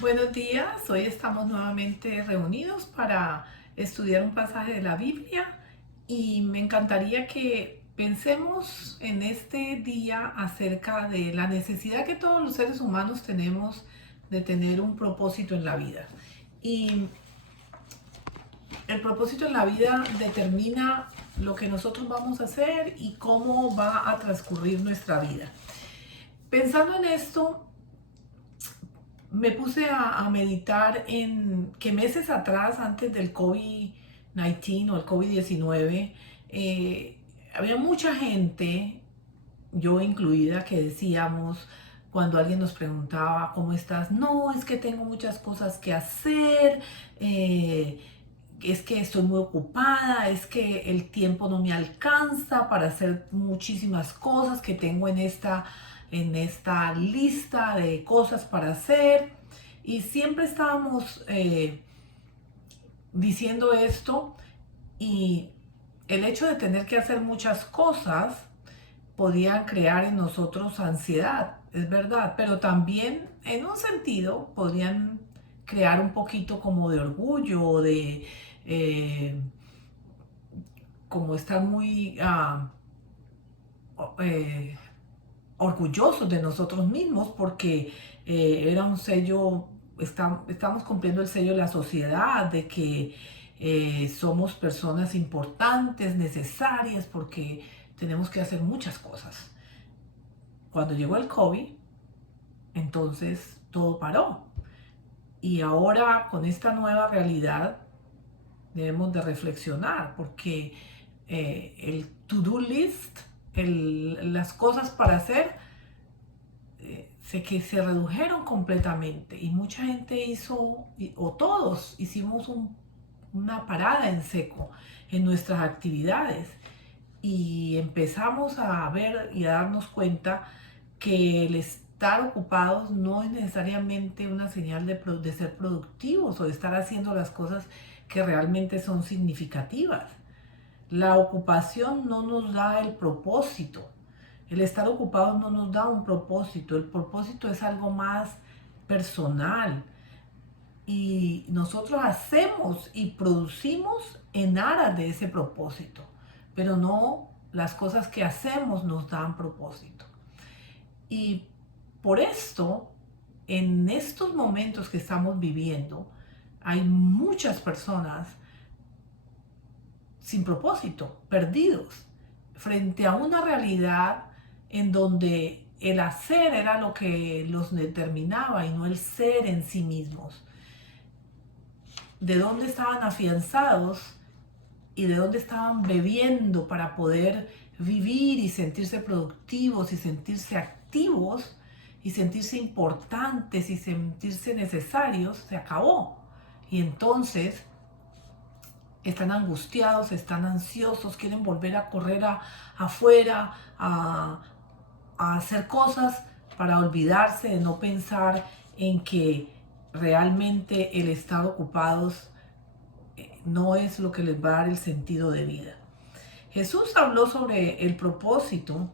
Buenos días, hoy estamos nuevamente reunidos para estudiar un pasaje de la Biblia y me encantaría que pensemos en este día acerca de la necesidad que todos los seres humanos tenemos de tener un propósito en la vida. Y el propósito en la vida determina lo que nosotros vamos a hacer y cómo va a transcurrir nuestra vida. Pensando en esto, me puse a meditar en que meses atrás, antes del COVID-19 o el COVID-19, había mucha gente, yo incluida, que decíamos, cuando alguien nos preguntaba, ¿cómo estás? No, es que tengo muchas cosas que hacer, es que estoy muy ocupada, es que el tiempo no me alcanza para hacer muchísimas cosas que tengo en esta lista de cosas para hacer. Y siempre estábamos diciendo esto, y el hecho de tener que hacer muchas cosas podían crear en nosotros ansiedad, es verdad, pero también en un sentido podrían crear un poquito como de orgullo, de eh, como estar muy eh, orgullosos de nosotros mismos, porque era un sello, estamos cumpliendo el sello de la sociedad, de que somos personas importantes, necesarias, porque tenemos que hacer muchas cosas. Cuando llegó el COVID, entonces todo paró. Y ahora, con esta nueva realidad, debemos de reflexionar, porque el to-do list, las cosas para hacer, que se redujeron completamente, y mucha gente hizo, o todos hicimos una parada en seco en nuestras actividades, y empezamos a ver y a darnos cuenta que el estar ocupados no es necesariamente una señal de ser productivos o de estar haciendo las cosas que realmente son significativas. La ocupación no nos da el propósito. El estar ocupado no nos da un propósito. El propósito es algo más personal. Y nosotros hacemos y producimos en aras de ese propósito. Pero no las cosas que hacemos nos dan propósito. Y por esto, en estos momentos que estamos viviendo, hay muchas personas sin propósito, perdidos, frente a una realidad en donde el hacer era lo que los determinaba y no el ser en sí mismos. De dónde estaban afianzados y de dónde estaban bebiendo para poder vivir y sentirse productivos y sentirse activos y sentirse importantes y sentirse necesarios, se acabó. Y entonces están angustiados, están ansiosos, quieren volver a correr afuera, a hacer cosas para olvidarse de no pensar en que realmente el estar ocupados no es lo que les va a dar el sentido de vida. Jesús habló sobre el propósito,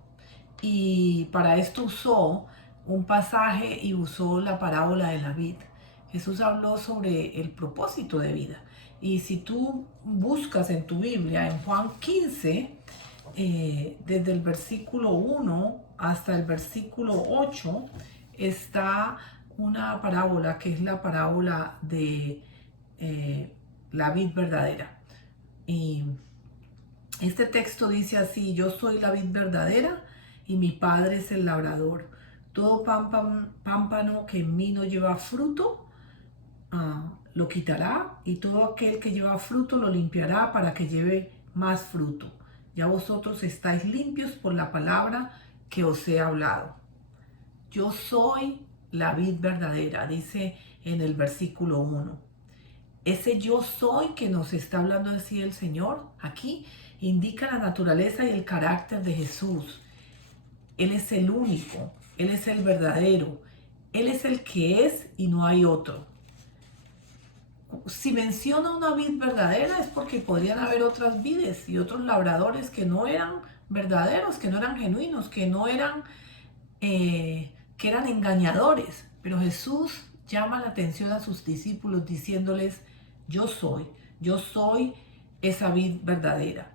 y para esto usó un pasaje y usó la parábola de la vid. Jesús habló sobre el propósito de vida. Y si tú buscas en tu Biblia, en Juan 15, desde el versículo 1 hasta el versículo 8, está una parábola que es la parábola de la vid verdadera. Y este texto dice así: yo soy la vid verdadera y mi padre es el labrador. Todo pámpano que en mí no lleva fruto, lo quitará, y todo aquel que lleva fruto lo limpiará para que lleve más fruto. Ya vosotros estáis limpios por la palabra que os he hablado. Yo soy la vid verdadera, dice en el versículo 1. Ese yo soy que nos está hablando así el Señor aquí indica la naturaleza y el carácter de Jesús. Él es el único, Él es el verdadero, Él es el que es y no hay otro. Si menciona una vid verdadera es porque podrían haber otras vides y otros labradores que no eran verdaderos, que no eran genuinos, que no eran, que eran engañadores. Pero Jesús llama la atención a sus discípulos diciéndoles, yo soy esa vid verdadera.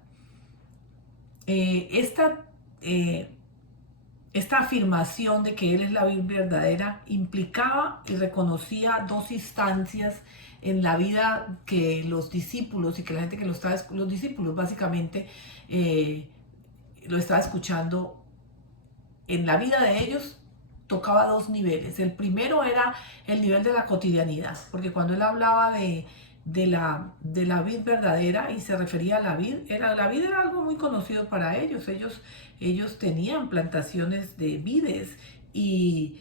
Eh, esta, eh, esta afirmación de que Él es la vid verdadera implicaba y reconocía dos instancias en la vida que los discípulos y que la gente que los discípulos básicamente eh, lo estaba escuchando. En la vida de ellos tocaba dos niveles. El primero era el nivel de la cotidianidad, porque cuando él hablaba de la vid verdadera y se refería a la vid era algo muy conocido para ellos. Ellos tenían plantaciones de vides y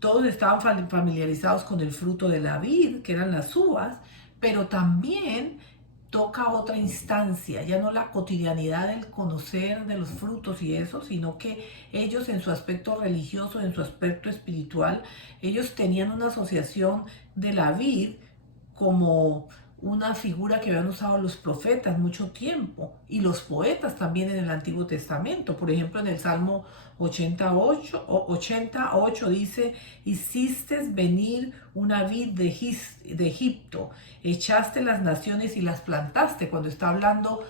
todos estaban familiarizados con el fruto de la vid, que eran las uvas, pero también toca otra instancia, ya no la cotidianidad del conocer de los frutos y eso, sino que ellos en su aspecto religioso, en su aspecto espiritual, ellos tenían una asociación de la vid como una figura que habían usado los profetas mucho tiempo y los poetas también en el Antiguo Testamento. Por ejemplo, en el Salmo 88 dice, hiciste venir una vid de Egipto, echaste las naciones y las plantaste. Cuando está hablando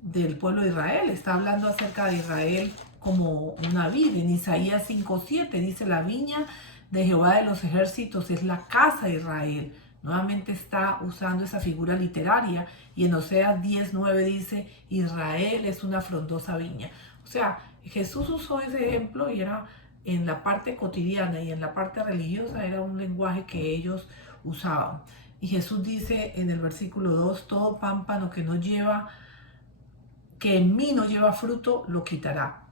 del pueblo de Israel, está hablando acerca de Israel como una vid. En Isaías 5:7 dice, la viña de Jehová de los ejércitos es la casa de Israel. Nuevamente está usando esa figura literaria y en Oseas 10:9 dice, Israel es una frondosa viña. O sea, Jesús usó ese ejemplo y era en la parte cotidiana y en la parte religiosa era un lenguaje que ellos usaban. Y Jesús dice en el versículo 2, todo pámpano que en mí no lleva fruto, lo quitará.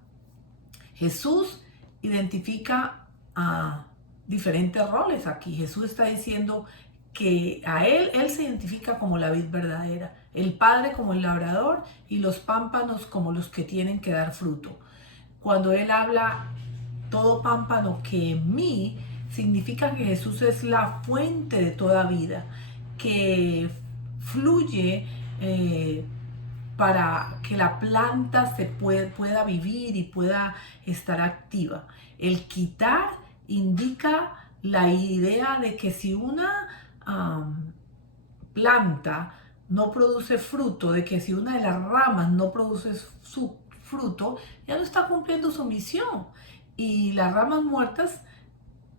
Jesús identifica a diferentes roles aquí. Jesús está diciendo que a él se identifica como la vid verdadera, el Padre como el labrador y los pámpanos como los que tienen que dar fruto. Cuando él habla todo pámpano que en mí, significa que Jesús es la fuente de toda vida, que fluye para que la planta pueda vivir y pueda estar activa. El quitar indica la idea de que si una planta no produce fruto, de que si una de las ramas no produce su fruto, ya no está cumpliendo su misión. Y las ramas muertas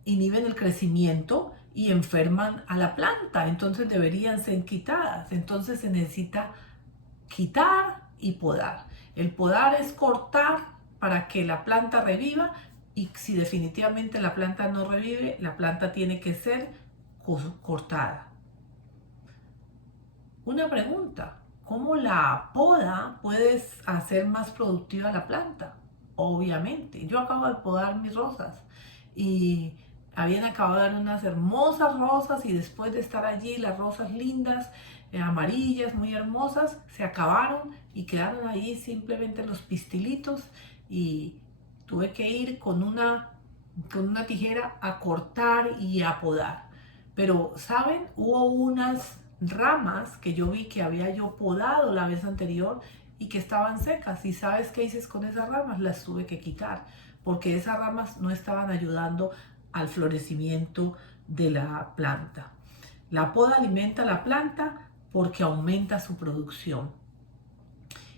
inhiben el crecimiento y enferman a la planta, entonces deberían ser quitadas. Entonces se necesita quitar y podar. El podar es cortar para que la planta reviva y si definitivamente la planta no revive, la planta tiene que ser cortada. Una pregunta, ¿cómo la poda puede hacer más productiva la planta? Obviamente, yo acabo de podar mis rosas y habían acabado de dar unas hermosas rosas y después de estar allí, las rosas lindas, amarillas, muy hermosas, se acabaron y quedaron ahí simplemente los pistilitos y tuve que ir con una tijera a cortar y a podar. Pero, ¿saben? Hubo unas ramas que yo vi que había yo podado la vez anterior y que estaban secas. ¿Y sabes qué hice con esas ramas? Las tuve que quitar porque esas ramas no estaban ayudando al florecimiento de la planta. La poda alimenta a la planta porque aumenta su producción.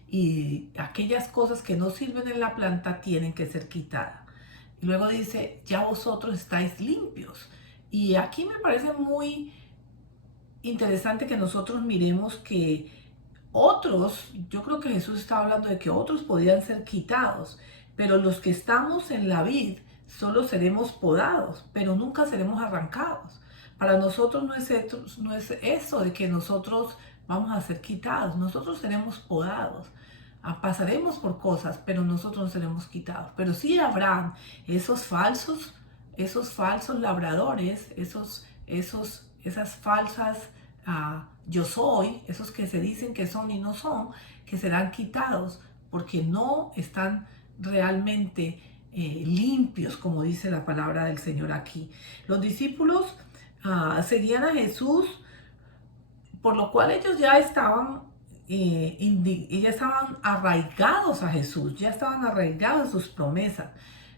Y aquellas cosas que no sirven en la planta tienen que ser quitadas. Y luego dice, ya vosotros estáis limpios. Y aquí me parece muy interesante que nosotros miremos que otros, yo creo que Jesús estaba hablando de que otros podían ser quitados, pero los que estamos en la vid solo seremos podados, pero nunca seremos arrancados. Para nosotros no es eso de que nosotros vamos a ser quitados, nosotros seremos podados. Pasaremos por cosas, pero nosotros no seremos quitados. Pero sí habrán esos falsos labradores, esas falsas yo soy, esos que se dicen que son y no son, que serán quitados porque no están realmente limpios, como dice la palabra del Señor aquí. Los discípulos seguían a Jesús, por lo cual ellos ya estaban arraigados a Jesús, ya estaban arraigados a sus promesas.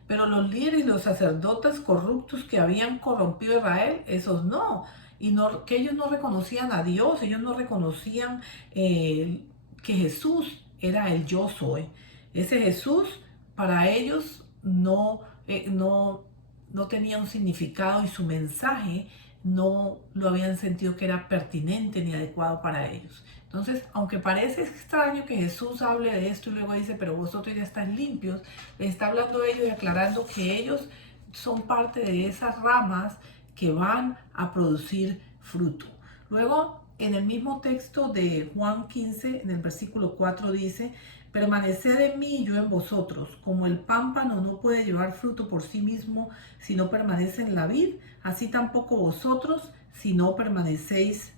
pero los líderes y los sacerdotes corruptos que habían corrompido a Israel, esos no. Y no, que ellos no reconocían a Dios, ellos no reconocían que Jesús era el yo soy. Ese Jesús para ellos no tenía un significado y su mensaje no lo habían sentido que era pertinente ni adecuado para ellos. Entonces, aunque parece extraño que Jesús hable de esto y luego dice, pero vosotros ya estáis limpios, les está hablando de ellos y aclarando que ellos son parte de esas ramas que van a producir fruto. Luego, en el mismo texto de Juan 15, en el versículo 4 dice, permaneced en mí y yo en vosotros, como el pámpano no puede llevar fruto por sí mismo si no permanece en la vid, así tampoco vosotros si no permanecéis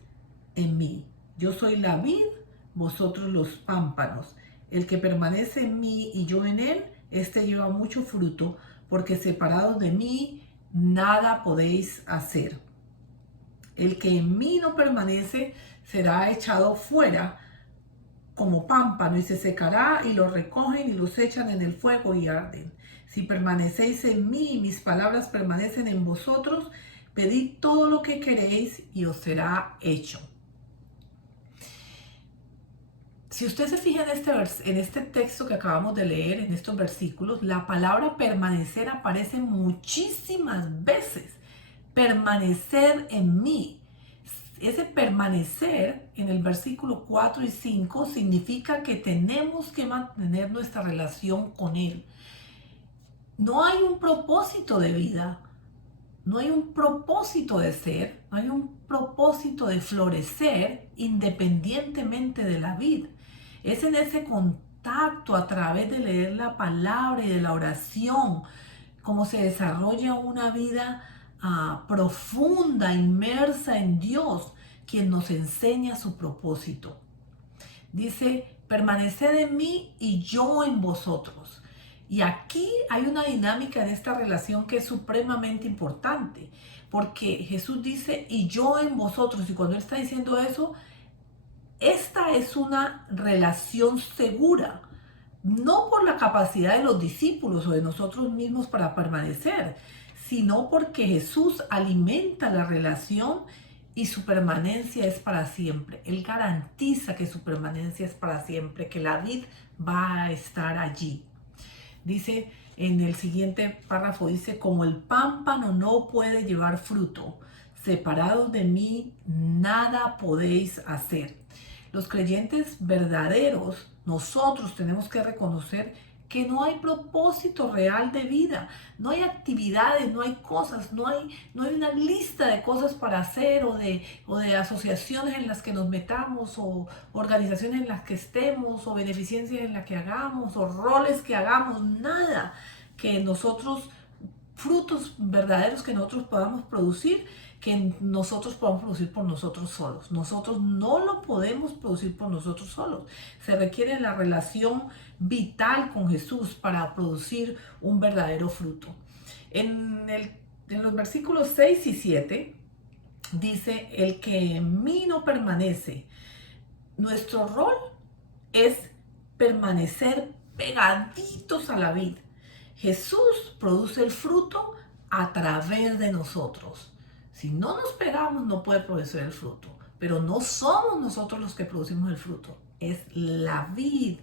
en mí. Yo soy la vid, vosotros los pámpanos. El que permanece en mí y yo en él, este lleva mucho fruto, porque separados de mí nada podéis hacer. El que en mí no permanece será echado fuera como pámpano y se secará, y lo recogen y los echan en el fuego y arden. Si permanecéis en mí y mis palabras permanecen en vosotros, pedid todo lo que queréis y os será hecho. Si usted se fija en este texto que acabamos de leer, en estos versículos, la palabra permanecer aparece muchísimas veces. Permanecer en mí. Ese permanecer en el versículo 4 y 5 significa que tenemos que mantener nuestra relación con Él. No hay un propósito de vida, no hay un propósito de ser, no hay un propósito de florecer independientemente de la vida. Es en ese contacto a través de leer la palabra y de la oración, como se desarrolla una vida profunda, inmersa en Dios, quien nos enseña su propósito. Dice, permaneced en mí y yo en vosotros. Y aquí hay una dinámica en esta relación que es supremamente importante, porque Jesús dice, y yo en vosotros, y cuando Él está diciendo eso, esta es una relación segura, no por la capacidad de los discípulos o de nosotros mismos para permanecer, sino porque Jesús alimenta la relación y su permanencia es para siempre. Él garantiza que su permanencia es para siempre, que la vid va a estar allí. Dice en el siguiente párrafo, dice, como el pámpano no puede llevar fruto, separados de mí nada podéis hacer. Los creyentes verdaderos, nosotros tenemos que reconocer que no hay propósito real de vida, no hay actividades, no hay cosas, no hay una lista de cosas para hacer o de asociaciones en las que nos metamos o organizaciones en las que estemos o beneficencias en las que hagamos o roles que hagamos, nada que nosotros, frutos verdaderos que nosotros podamos producir, que nosotros podamos producir por nosotros solos. Nosotros no lo podemos producir por nosotros solos. Se requiere la relación vital con Jesús para producir un verdadero fruto. En los versículos 6 y 7 dice, el que en mí no permanece. Nuestro rol es permanecer pegaditos a la vid. Jesús produce el fruto a través de nosotros. Si no nos pegamos, no puede producir el fruto. Pero no somos nosotros los que producimos el fruto. Es la vid.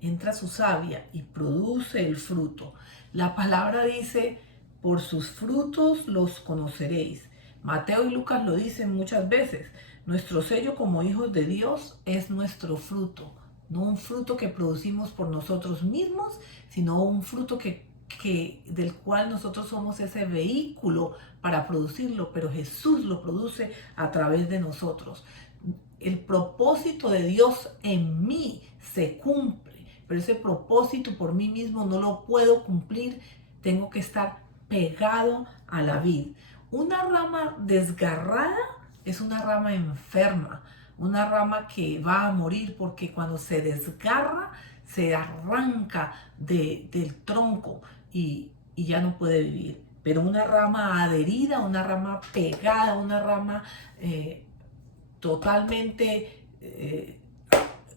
Entra su savia y produce el fruto. La palabra dice, por sus frutos los conoceréis. Mateo y Lucas lo dicen muchas veces. Nuestro sello como hijos de Dios es nuestro fruto. No un fruto que producimos por nosotros mismos, sino un fruto del cual nosotros somos ese vehículo para producirlo, pero Jesús lo produce a través de nosotros. El propósito de Dios en mí se cumple, pero ese propósito por mí mismo no lo puedo cumplir, tengo que estar pegado a la vid. Una rama desgarrada es una rama enferma, una rama que va a morir porque cuando se desgarra, se arranca del tronco y ya no puede vivir. Pero una rama adherida, una rama pegada, una rama totalmente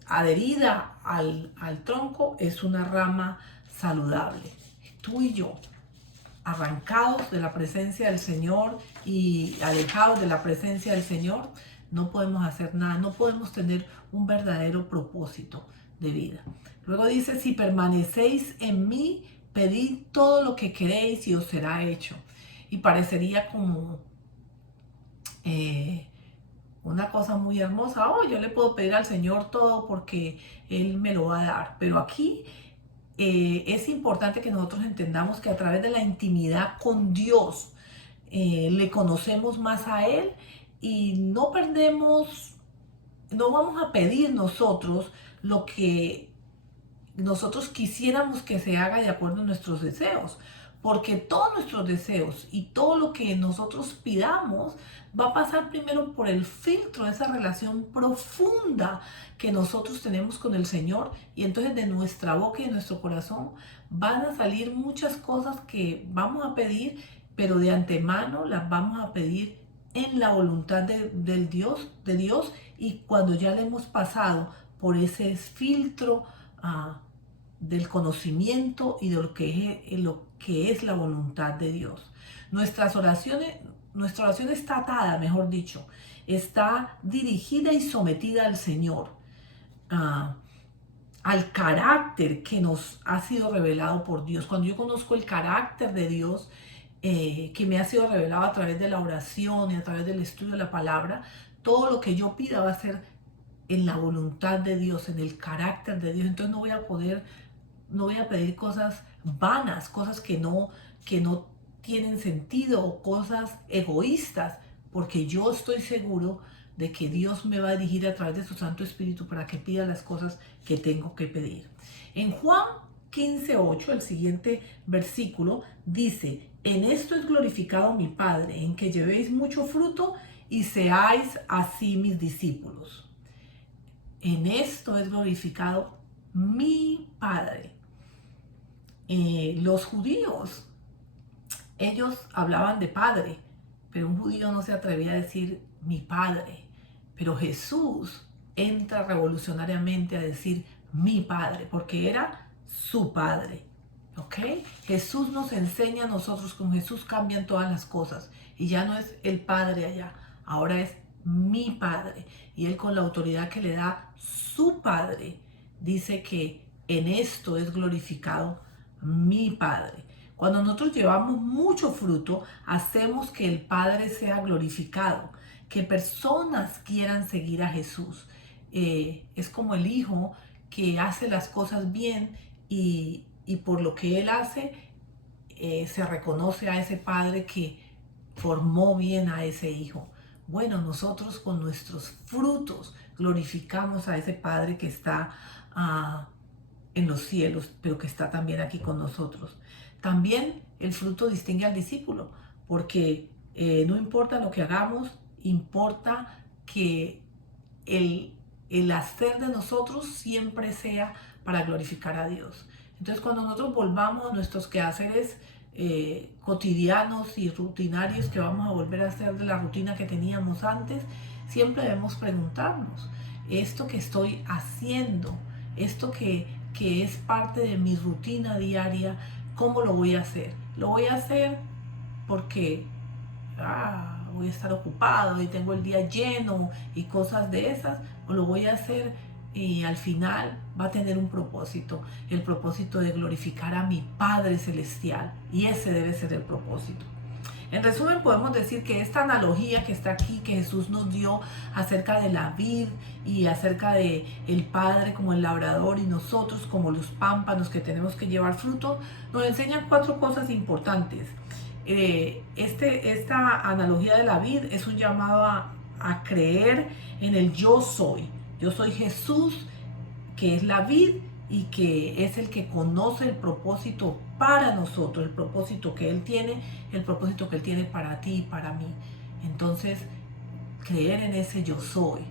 adherida al tronco es una rama saludable. Tú y yo arrancados de la presencia del Señor y alejados de la presencia del Señor, no podemos hacer nada, no podemos tener un verdadero propósito de vida. Luego dice, si permanecéis en mí, pedid todo lo que queréis y os será hecho. Y parecería como una cosa muy hermosa. Oh, yo le puedo pedir al Señor todo porque Él me lo va a dar. Pero aquí es importante que nosotros entendamos que a través de la intimidad con Dios le conocemos más a Él y no perdemos, no vamos a pedir nosotros lo que nosotros quisiéramos que se haga de acuerdo a nuestros deseos, porque todos nuestros deseos y todo lo que nosotros pidamos va a pasar primero por el filtro de esa relación profunda que nosotros tenemos con el Señor, y entonces de nuestra boca y de nuestro corazón van a salir muchas cosas que vamos a pedir, pero de antemano las vamos a pedir en la voluntad de Dios, y cuando ya le hemos pasado por ese filtro del conocimiento y de lo que es la voluntad de Dios. Nuestra oración está atada, mejor dicho, está dirigida y sometida al Señor, al carácter que nos ha sido revelado por Dios. Cuando yo conozco el carácter de Dios, que me ha sido revelado a través de la oración y a través del estudio de la palabra, todo lo que yo pida va a ser en la voluntad de Dios, en el carácter de Dios. Entonces no voy a pedir cosas vanas, cosas que no tienen sentido, o cosas egoístas, porque yo estoy seguro de que Dios me va a dirigir a través de su Santo Espíritu para que pida las cosas que tengo que pedir. En Juan 15:8, el siguiente versículo dice, en esto es glorificado mi Padre, en que llevéis mucho fruto y seáis así mis discípulos. En esto es glorificado mi Padre. Los judíos, ellos hablaban de Padre, pero un judío no se atrevía a decir mi Padre. Pero Jesús entra revolucionariamente a decir mi Padre, porque era su Padre. ¿Ok? Jesús nos enseña a nosotros, con Jesús cambian todas las cosas. Y ya no es el Padre allá, ahora es mi Padre. Y Él, con la autoridad que le da su Padre, dice que en esto es glorificado mi Padre. Cuando nosotros llevamos mucho fruto, hacemos que el Padre sea glorificado, que personas quieran seguir a Jesús. Es como el hijo que hace las cosas bien y por lo que él hace, se reconoce a ese padre que formó bien a ese hijo. Bueno, nosotros con nuestros frutos glorificamos a ese Padre que está en los cielos, pero que está también aquí con nosotros. También el fruto distingue al discípulo, porque no importa lo que hagamos, importa que el hacer de nosotros siempre sea para glorificar a Dios. Entonces, cuando nosotros volvamos a nuestros quehaceres cotidianos y rutinarios, que vamos a volver a hacer de la rutina que teníamos antes, siempre debemos preguntarnos, esto que estoy haciendo, esto que es parte de mi rutina diaria, ¿cómo lo voy a hacer? ¿Lo voy a hacer porque voy a estar ocupado y tengo el día lleno y cosas de esas? ¿O lo voy a hacer y al final va a tener un propósito, el propósito de glorificar a mi Padre Celestial? Y ese debe ser el propósito. En resumen, podemos decir que esta analogía que está aquí, que Jesús nos dio acerca de la vid y acerca de el Padre como el labrador y nosotros como los pámpanos que tenemos que llevar fruto, nos enseñan 4 cosas importantes. Esta analogía de la vid es un llamado a creer en el yo soy. Yo soy Jesús, que es la vid y que es el que conoce el propósito para nosotros, el propósito que Él tiene, el propósito que Él tiene para ti y para mí. Entonces, creer en ese yo soy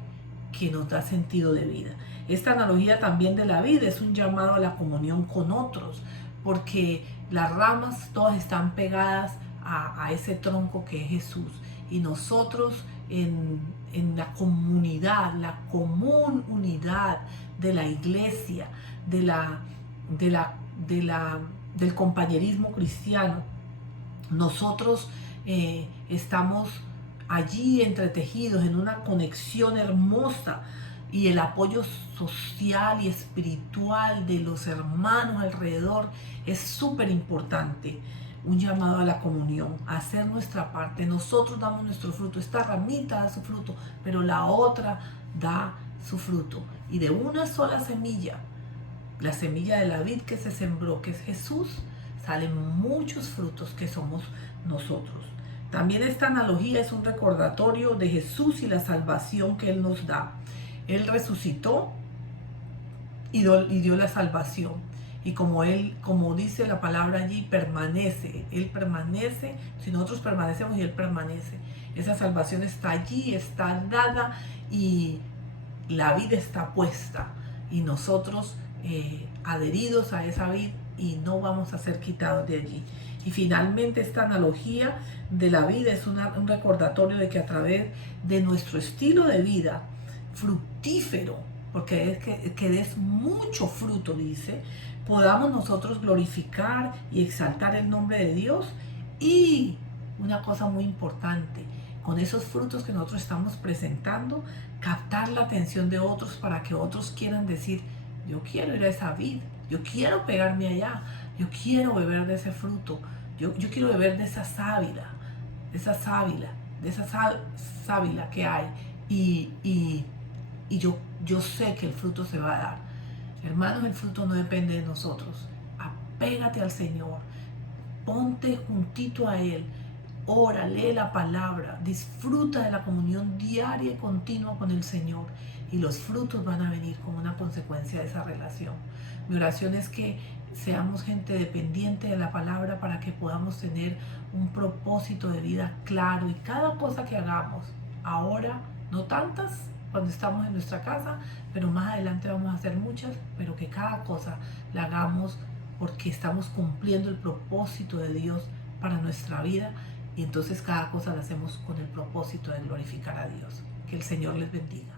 que nos da sentido de vida. Esta analogía también de la vida es un llamado a la comunión con otros, porque las ramas todas están pegadas a ese tronco que es Jesús, y nosotros en la comunidad, la común unidad de la iglesia, del compañerismo cristiano, Nosotros estamos allí entretejidos en una conexión hermosa y el apoyo social y espiritual de los hermanos alrededor es súper importante. Un llamado a la comunión, a hacer nuestra parte. Nosotros damos nuestro fruto. Esta ramita da su fruto, pero la otra da su fruto. Y de una sola semilla, la semilla de la vid que se sembró, que es Jesús, salen muchos frutos que somos nosotros. También esta analogía es un recordatorio de Jesús y la salvación que Él nos da. Él resucitó y dio la salvación. Y como dice la palabra allí, permanece. Él permanece, si nosotros permanecemos y Él permanece. Esa salvación está allí, está dada y la vida está puesta. Y nosotros adheridos a esa vid y no vamos a ser quitados de allí. Y finalmente esta analogía de la vida es un recordatorio de que a través de nuestro estilo de vida fructífero, porque es que des mucho fruto, dice, podamos nosotros glorificar y exaltar el nombre de Dios. Y una cosa muy importante, con esos frutos que nosotros estamos presentando, captar la atención de otros para que otros quieran decir, yo quiero ir a esa vid, yo quiero pegarme allá, yo quiero beber de ese fruto, yo quiero beber de esa sábila, sábila que hay. Y yo sé que el fruto se va a dar. Hermanos, el fruto no depende de nosotros. Apégate al Señor, ponte juntito a Él, ora, lee la palabra, disfruta de la comunión diaria y continua con el Señor y los frutos van a venir como una consecuencia de esa relación. Mi oración es que seamos gente dependiente de la palabra para que podamos tener un propósito de vida claro y cada cosa que hagamos, ahora no tantas cuando estamos en nuestra casa, pero más adelante vamos a hacer muchas, pero que cada cosa la hagamos porque estamos cumpliendo el propósito de Dios para nuestra vida y entonces cada cosa la hacemos con el propósito de glorificar a Dios. Que el Señor les bendiga.